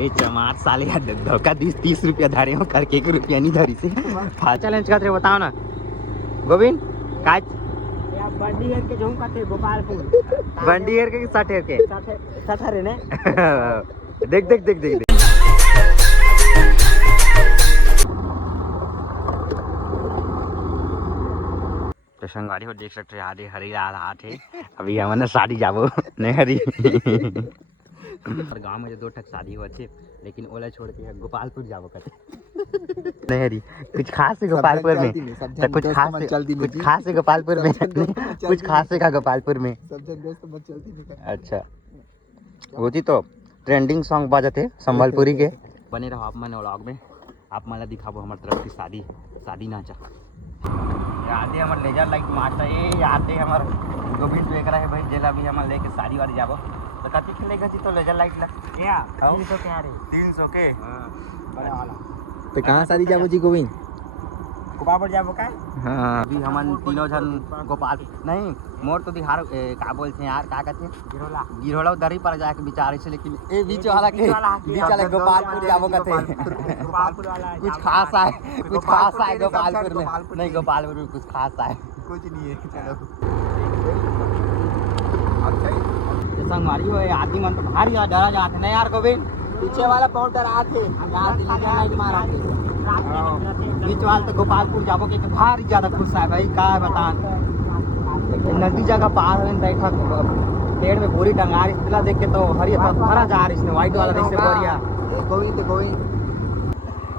ये चमार साले धोखा 30 रुपया धारे हो करके 1 रुपया नहीं धरी से चैलेंज करते बताओ ना गोविंद काज बंडी हेर के झूम करते गोपालपुर बंडी हेर के 60 हेर के 60 रे ने देख देख देख देख तो संगवारी हो देख सकते आधे हरी लाल हाथ है अभी हमने शादी जाबो नहीं हरी और गांव में जो 2 ठक शादी हुआ थे लेकिन ओला छोड़ के गोपालपुर जाबो कहते नहीं हरी कुछ खास है गोपालपुर में तो कुछ खास है गोपालपुर में कुछ खास है का गोपालपुर में अच्छा वो थी तो ट्रेंडिंग सॉन्ग बजते संबलपुरी के बने रहो आप मन व्लॉग में आप मला दिखाबो हमारे तरफ की शादी नाचा आते हमारे लेजर लाइट मास्टर ये आते हमारे गोविंद देख रहा है भाई जेला भी हमारे लेके शादी वाली जाबो तो कति खेलेगा जी तो लेजर लाइट ला या 300 के यार 300 के बड़ा वाला तो कहाँ शादी जाबो जी गोविंद गोपालपुर जाबो का हां अभी हमन तीनों जन गोपाल नहीं मोर तो बिहार का बोलते हैं यार का कहते गिरोला दरी पर जाके बिचारे से लेकिन ए बीच वाला गोपालपुर जाबो कहते गोपालपुर वाला कुछ खास है गोपालपुर में नहीं गोपालपुर में कुछ खास है कुछ नहीं है चलो संगवारी हो आदमी मन तो भारी डरा जाते नहीं यार गोविंद पीछे वाला बहुत डरा थे लाइट मारा बीच वाला तो गोपालपुर जाबो के भारी ज्यादा खुश है भाई का बता नदी जगह पार हो बैठा पेड़ में पूरी डंगार इसला देख के तो हरा जा रही इसने व्हाइट वाला देख से बढ़िया गोविंद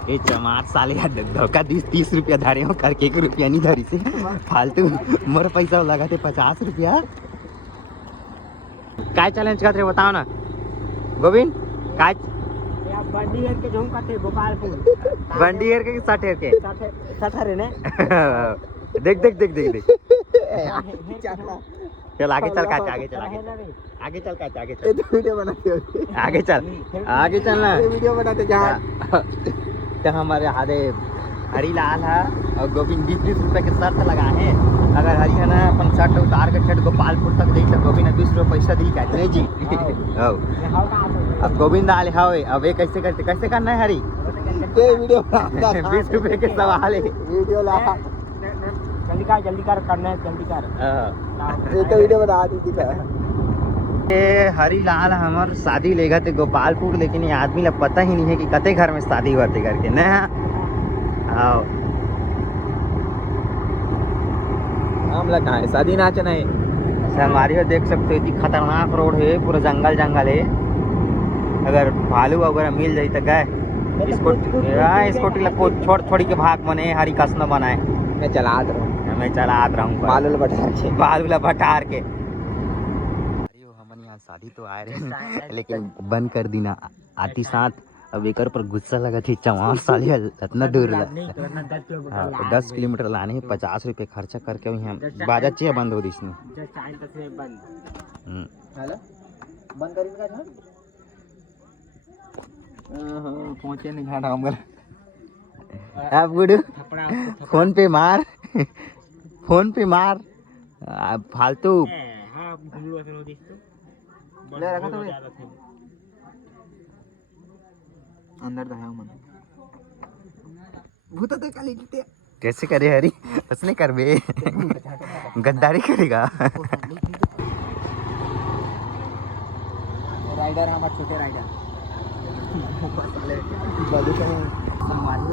ये चमार साले धोखा 30 रुपया धारे हो करके 1 रुपया नहीं धरी से फालतू मोर पैसा लगा थे 50 रुपया काय चैलेंज करते बताओ ना गोविंद काय बंडी हेर के झूम करते गोपालपुर बंडी हेर के 60 हेर के 60 रे ने देख देख देख देख देख चल आगे चल काच आगे चल आगे चल काच आगे चल वीडियो बनाते हो आगे चल ना वीडियो बनाते जहाँ तो हमारे हारे हरी लाल है और गोविंद 20 रुपए के शर्त लगा है अगर हरी है ना अपन शर्ट उतार के छठ गोपालपुर तक देख तो गोविंद 20 रुपये पैसा दी का नहीं जी अब गोविंद आले हावे अब ये कैसे करते कैसे करना है हरी वीडियो 20 रुपए के सवाल है वीडियो ला जल्दी कर करना है जल्दी कर ये तो वीडियो बता दी थी ये हरी लाल हमार शादी लेगा थे गोपालपुर लेकिन ये आदमी ला पता ही नहीं है कि कते घर में शादी हुआ थे करके न हाँ हम लगा है शादी नाचना है हमारी हो देख सकते हो इतनी खतरनाक रोड है पूरा जंगल है अगर भालू वगैरह मिल जाए तो गए स्कूटी को छोड़ छोड़ी के भाग बने हरी कसना बनाए मैं चला रहा हूँ बालूला भटार के हम यहाँ शादी तो आए रहे लेकिन बंद कर दी ना आती साथ अब एक पर गुस्सा लगा थी चमार साल इतना दूर 10 किलोमीटर लाने है 50 रुपये खर्चा करके यहाँ बाजा चाहिए बंद हो रही इसमें पहुंचे नहीं घाटा हम अब गुडू फोन पे मार फालतू अंदर मन भूत तो काली जीते कैसे करे हरी उसने कर बे गद्दारी करेगा राइडर हमारे छोटे राइडर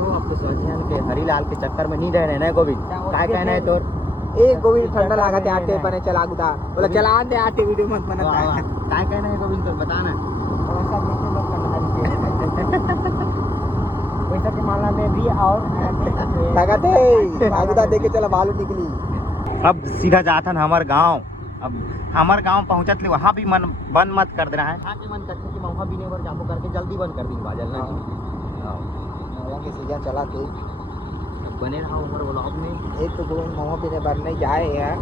अब तो सोचे के हरी लाल के चक्कर में नहीं रह रहे ना गोविंद क्या कहना है तोर ए गोविंद ठंडा लगा थे आटे बने चला गुदा बोला चला दे आटे वीडियो मत बना क्या कहना है गोविंद तोर बता ना पैसा के मामला में भी और लगाते आगुदा देके चला बालू निकली अब सीधा जाता ना हमारे गांव अब हमारे गांव पहुंचत ले वहाँ भी मन बंद मत कर देना है हाँ मन करते कि वहाँ भी नहीं जामो करके जल्दी बंद कर दी बाजल ना के सीजन चला थे बने रहा हमारे व्लॉग में एक तो गोविंद मोमो पीने बनने जाए यार